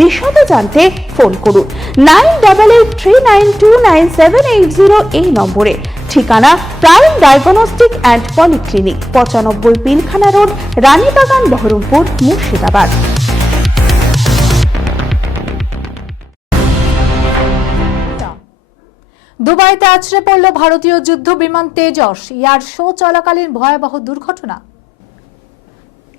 বিশদে জানতে ফোন করুন। Nine double eight three nine two nine seven eight zero এই নম্বরে। ঠিকানা প্রাইম ডায়াগনস্টিক অ্যান্ড পলিক্লিনিক, পঁচানব্বই পিলখানা রোড, রানীবাগান, বহরমপুর, মুর্শিদাবাদ। দুবাইতে আছড়ে পড়ল ভারতীয় যুদ্ধ বিমান তেজস। ইয়ার শো চলাকালীন ভয়াবহ দুর্ঘটনা।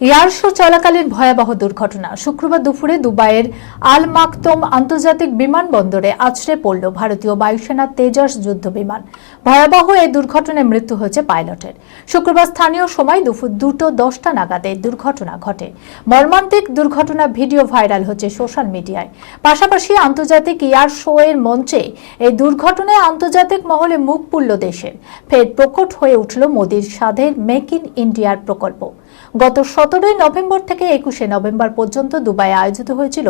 এয়ার শো চলাকালীন ভয়াবহ দুর্ঘটনা। শুক্রবার দুপুরে দুবাইয়ের আল মাকতম আন্তর্জাতিক বিমানবন্দরে আছড়ে পড়ল ভারতীয় বায়ুসেনার তেজস যুদ্ধ বিমান। ভয়াবহ এই দুর্ঘটনায় মৃত্যু হয়েছে পাইলটের। শুক্রবার স্থানীয় সময় দুপুর দুটো দশটা নাগাদে দুর্ঘটনা ঘটে। মর্মান্তিক দুর্ঘটনা ভিডিও ভাইরাল হচ্ছে সোশ্যাল মিডিয়ায়। পাশাপাশি আন্তর্জাতিক এয়ার শো এর মঞ্চে এই দুর্ঘটনায় আন্তর্জাতিক মহলে মুখ পুরল দেশের। ফের প্রকট হয়ে উঠল মোদীর সাধের মেক ইন ইন্ডিয়ার প্রকল্প। গত সতেরোই নভেম্বর থেকে একুশে নভেম্বর পর্যন্ত দুবাই আয়োজিত হয়েছিল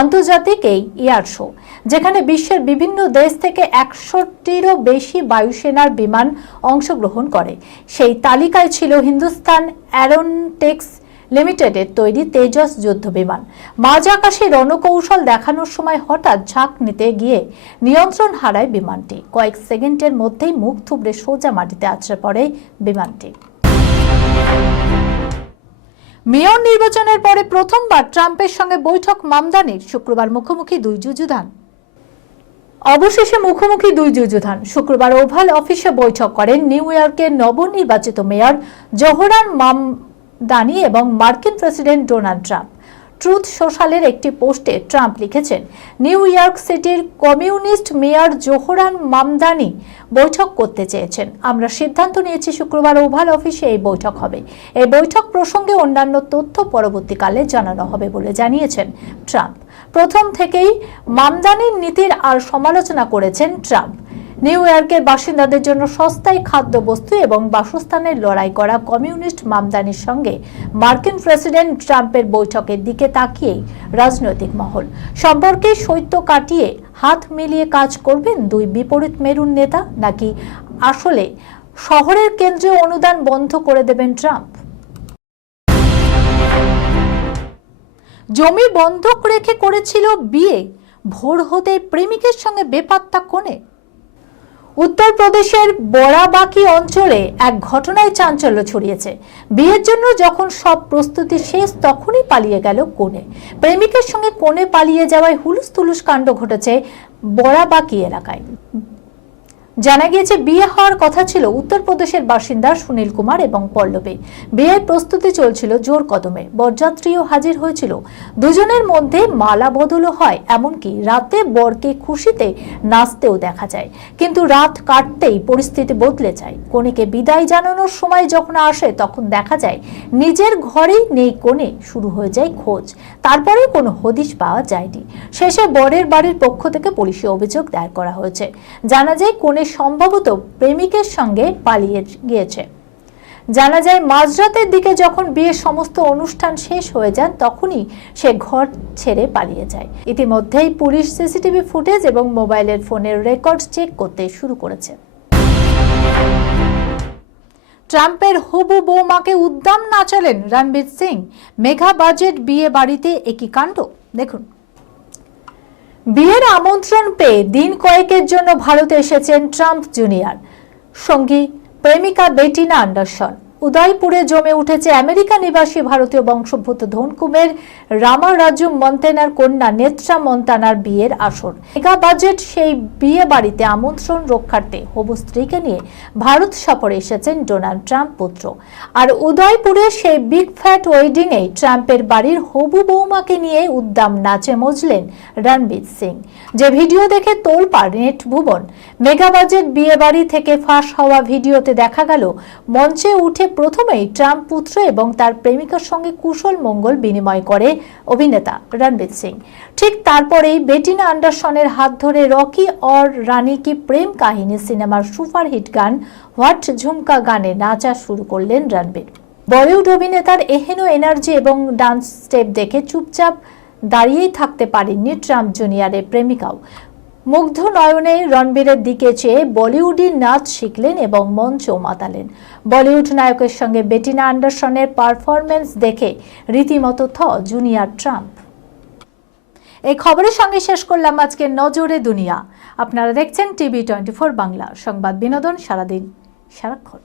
আন্তর্জাতিক এই এয়ার শো, যেখানে বিশ্বের বিভিন্ন দেশ থেকে একশোটিরও বেশি বায়ুসেনার বিমান অংশগ্রহণ করে। সেই তালিকায় ছিল হিন্দুস্তান অ্যারোনটেক্স লিমিটেডের তৈরি তেজস যুদ্ধ বিমান। মাঝ আকাশে রণকৌশল দেখানোর সময় হঠাৎ ঝাঁক নিতে গিয়ে নিয়ন্ত্রণ হারায় বিমানটি। কয়েক সেকেন্ডের মধ্যেই মুখ থুবড়ে সোজা মাটিতে আছড়ে পড়ে বিমানটি। মেয়র নির্বাচনের পরে প্রথমবার ট্রাম্পের সঙ্গে বৈঠক মামদানির শুক্রবার মুখোমুখি দুই যুযুধান। অবশেষে মুখোমুখি দুই যুযুধান। শুক্রবার ওভাল অফিসে বৈঠক করেন নিউ ইয়র্কের নবনির্বাচিত মেয়র জোহরান মামদানি এবং মার্কিন প্রেসিডেন্ট ডোনাল্ড ট্রাম্প। ট্রুথ সোশ্যালের একটি পোস্টে ট্রাম্প লিখেছেন, নিউ ইয়র্ক সিটির কমিউনিস্ট মেয়র জোহরান মামদানি বৈঠক করতে চেয়েছেন। আমরা সিদ্ধান্ত নিয়েছি শুক্রবার ওভাল অফিসে এই বৈঠক হবে। এই বৈঠক প্রসঙ্গে অন্যান্য তথ্য পরবর্তীকালে জানানো হবে বলে জানিয়েছেন ট্রাম্প। প্রথম থেকেই মামদানির নীতির আর সমালোচনা করেছেন ট্রাম্প। নিউ ইয়র্কের বাসিন্দাদের জন্য সস্তায় খাদ্যবস্তু এবং বাসস্থানের লড়াই করা কমিউনিস্ট মামদানির সঙ্গে মার্কিন প্রেসিডেন্ট ট্রাম্পের বৈঠকের দিকে তাকিয়েই রাজনৈতিক মহল। সম্পর্কে শৈত্য কাটিয়ে হাত মিলিয়ে কাজ করবেন দুই বিপরীত মেরুন নেতা, নাকি আসলে শহরের কেন্দ্রীয় অনুদান বন্ধ করে দেবেন ট্রাম্প? জমি বন্ধক রেখে করেছিল বিয়ে, ভোর হতে প্রেমিকের সঙ্গে বেপাত্তা কোণে উত্তরপ্রদেশের বরাবাকি অঞ্চলে এক ঘটনায় চাঞ্চল্য ছড়িয়েছে। বিয়ের জন্য যখন সব প্রস্তুতি শেষ, তখনই পালিয়ে গেল কোণে। প্রেমিকের সঙ্গে কোণে পালিয়ে যাওয়ায় হুলুস তুলুস কাণ্ড ঘটেছে বরাবাকি এলাকায়। জানা গিয়েছে, বিয়ে হওয়ার কথা ছিল উত্তরপ্রদেশের বাসিন্দা সুনীল কুমার এবং পল্লবী। বিয়ের প্রস্তুতি চলছিল জোর কদমে। বরযাত্রীও হাজির হয়েছিল। দুজনের মধ্যে মালা বদলও হয়, এমনকি রাতে বরকে খুশিতে নাচতেও দেখা যায়। কিন্তু রাত কাটতেই পরিস্থিতি বদলে যায়। কনেকে বিদায় জানানোর সময় যখন আসে, তখন দেখা যায়, নিজের ঘরেই নেই কোণে, শুরু হয়ে যায় খোঁজ। তারপরে কোনো হদিশ পাওয়া যায়নি। শেষে বরের বাড়ির পক্ষ থেকে পুলিশে অভিযোগ দায়ের করা হয়েছে। জানা যায় কোণে সম্ভবত প্রেমিকের সঙ্গে পালিয়ে গিয়েছে। জানা যায়, মাঝরাতের দিকে যখন বিয়ের সমস্ত অনুষ্ঠান শেষ হয়ে যান তখনই সে ঘর ছেড়ে পালিয়ে যায়। ইতিমধ্যেই পুলিশ সিসিটিভি ফুটেজ এবং মোবাইলের ফোনের রেকর্ড চেক করতে শুরু করেছে। ট্রাম্পের হবু বৌমাকে উদ্দাম নাচালেন রণবীর সিং। মেঘা বাজেট বিয়ে বাড়িতে একই কাণ্ড। দেখুন। বিয়ের আমন্ত্রণ পেয়ে দিন কয়েকের জন্য ভারতে এসেছেন ট্রাম্প জুনিয়র। সঙ্গী প্রেমিকা বেটিনা অ্যান্ডারসন। উদয়পুরে জমে উঠেছে আমেরিকা নিবাসী ভারতীয় বংশোদ্ভূত ধনকুমের রামারাজু মন্তেনার কন্যা নেত্রা মন্তানার বিয়ের আসর। মেগা বাজেট সেই বিয়ে বাড়িতে আমন্ত্রণ রক্ষার্থে হবু স্ত্রীকে নিয়ে ভারত সফরে এসেছেন ডোনাল্ড ট্রাম্প পুত্র। আর উদয়পুরে সেই বিগ ফ্যাট ওয়েডিংয়ে ট্রাম্পের বাড়ির হবু বৌমাকে নিয়ে উদ্দাম নাচে মজলেন রণবীর সিং। যে ভিডিও দেখে তোলপাড় নেট ভুবন মেগা বাজেট বিয়ে বাড়ি থেকে ফাঁস হওয়া ভিডিওতে দেখা গেল, মঞ্চে উঠে প্রথমেই ট্রাম্প পুত্র এবং তার প্রেমিকার সঙ্গে কুশল মঙ্গল বিনিময় করে অভিনেতা রণবীর সিং। ঠিক তারপরেই বেটিনা আন্ডারসনের হাত ধরে রকি অর রানী কি প্রেম কাহিনী সিনেমার সুপারহিট গান হোয়াট ঝুমকা গানে নাচা শুরু করলেন রণবীর। বলিউড অভিনেতার এহেন এনার্জি এবং ডান্স স্টেপ দেখে চুপচাপ দাঁড়িয়েই থাকতে পারেননি ট্রাম্প জুনিয়রের প্রেমিকাও। মুগ্ধ নয়নে রণবীরের দিকে চেয়ে বলিউডি নাচ শিখলেন এবং মঞ্চ মাতালেন। বলিউড নায়কের সঙ্গে বেটিনা আন্ডারসনের পারফরমেন্স দেখে রীতিমতো থ জুনিয়র ট্রাম্প। এই খবরের সঙ্গে শেষ করলাম আজকে নজরে দুনিয়া। আপনারা দেখছেন টিভি টোয়েন্টি বাংলা। সংবাদ বিনোদন সারাদিন সারাক্ষণ।